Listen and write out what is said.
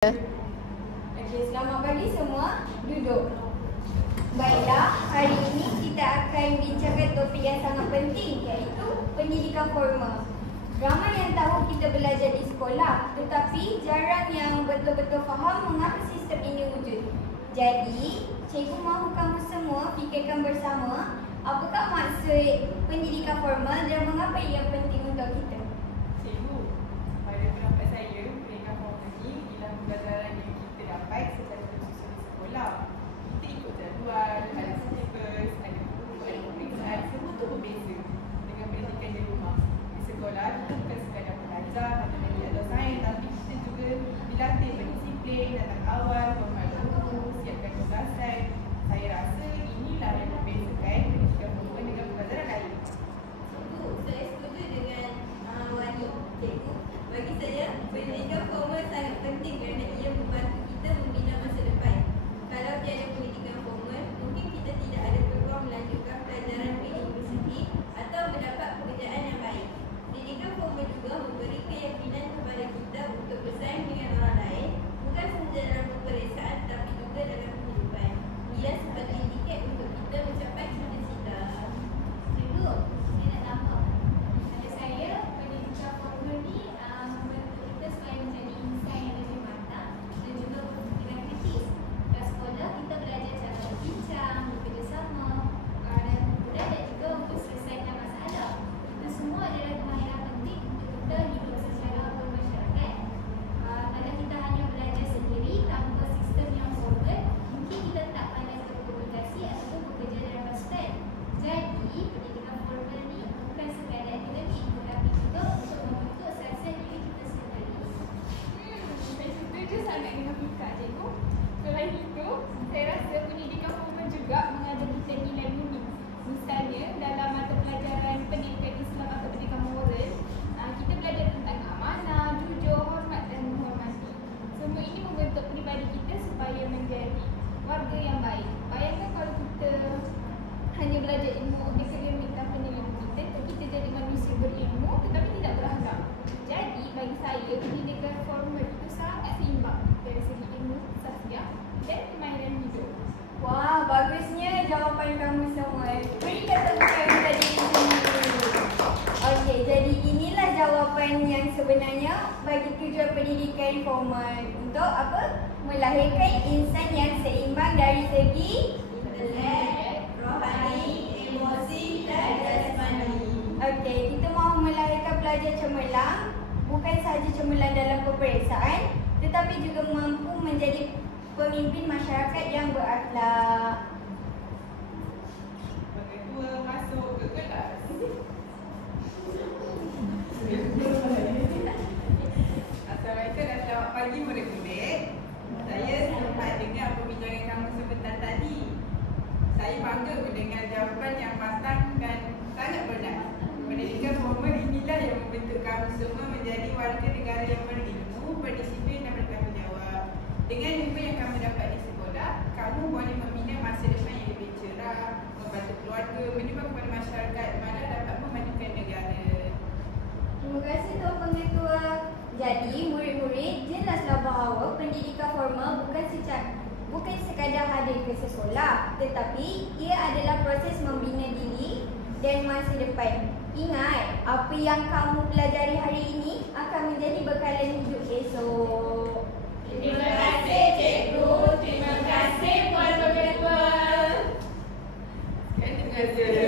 Okey, selamat pagi semua. Duduk. Baiklah, hari ini kita akan bincangkan topik yang sangat penting, iaitu pendidikan formal. Ramai yang tahu kita belajar di sekolah, tetapi jarang yang betul-betul faham mengapa sistem ini wujud. Jadi, cikgu mahu kamu semua fikirkan bersama apakah maksud pendidikan formal dan mengapa ia penting untuk kita. Cikgu, pada pendapat saya, pendidikan formal ini ialah pembelajaran yang kita dapat secara tersusun di sekolah. Kita ikut jadual, ada syllabus, ada buku, ada pemeriksaan, semua tu berbeza dengan pendidikan di rumah. Di sekolah, kita bukan sekadar belajar matematik atau sains, tapi kita juga dilatih berdisiplin, datang awal, hormat guru, siapkan tugasan. Saya rasa inilah yang membezakan pendidikan formal dengan pembelajaran lain. Saya setuju dengan Wani, cikgu. Bagi saya, pendidikan formal sangat penting kerana ia membantu kita membina masa depan. Kalau tiada pendidikan formal, mungkin kita tidak ada peluang melanjutkan pelajaran di universiti atau mendapat pekerjaan yang baik. Pendidikan formal juga memberi keyakinan kepada kita untuk bersaing dengan orang lain, bukan sahaja dalam peperiksaan tapi juga dalam kehidupan. Ia sebagai tiket untuk kita mencapai cita-cita. Cikgu, saya nak tambah. Pada saya, pendidikan formal ni membantu kita supaya menjadi insan yang lebih matang dan juga berfikiran kritis. Kat sekolah, kita belajar cara berbincang, bekerjasama dan juga untuk selesaikan masalah. Itu semua adalah kemahiran penting untuk kita hidup secara bermasyarakat. Kalau kita hanya belajar sendiri tanpa sistem yang formal, mungkin kita tak pandai berkomunikasi ataupun bekerja dalam pasukan. Jadi, pendidikan formal ni bukan sekadar akademik, tetapi juga untuk membentuk asas diri kita sendiri. Saya setuju sangat dengan Fika, cikgu. Selain itu, saya rasa pendidikan formal juga mengajar kita nilai budi. Misalnya, dalam mata pelajaran pendidikan Islam atau pendidikan moral, kita belajar tentang amanah, jujur, hormat dan menghormati. Semua ini membentuk pribadi kita supaya menjadi warga yang baik. Bayangkan kalau kita hanya belajar ilmu akademik tanpa nilai budi, tentu kita jadi manusia berilmu tetapi tidak berakhlak. Jadi, bagi saya, pendidikan formal itu sangat seimbang dari segi ilmu, sahsiah dan kemahiran hidup. Wah, bagusnya jawapan kamu semua. Berikan tepukan kepada diri sendiri. Okey, jadi inilah jawapan yang sebenarnya bagi tujuan pendidikan formal. Untuk apa? Melahirkan insan yang seimbang dari segi Intelek, rohani, emosi dan jasmani. Okey, kita mahu melahirkan pelajar cemerlang, bukan sahaja cemerlang dalam peperiksaan, tetapi juga mampu menjadi pemimpin masyarakat yang berakhlak. Ketua masuk ke kelas. Assalamualaikum dan selamat pagi murid-murid. Saya sempat dengar perbincangan kamu sebentar tadi. Saya bangga mendengar jawapan yang matang dan sangat benar. Pendidikan formal inilah yang membentuk kamu semua menjadi warga negara yang berilmu, berdisiplin dan bertanggungjawab. Dengan ilmu yang kamu dapat di sekolah, kamu boleh membina masa depan yang lebih cerah, membantu keluarga, menyumbang kepada masyarakat, malah dapat memajukan negara. Terima kasih Tuan Pengetua. Jadi, murid-murid, jelaslah bahawa pendidikan formal bukan sekadar hadir ke sekolah, tetapi ia adalah proses membina diri dan masa depan. Ingat, apa yang kamu pelajari hari ini akan menjadi bekalan hidup esok. Terima kasih, cikgu. Terima kasih, Puan Pengetua. Terima kasih.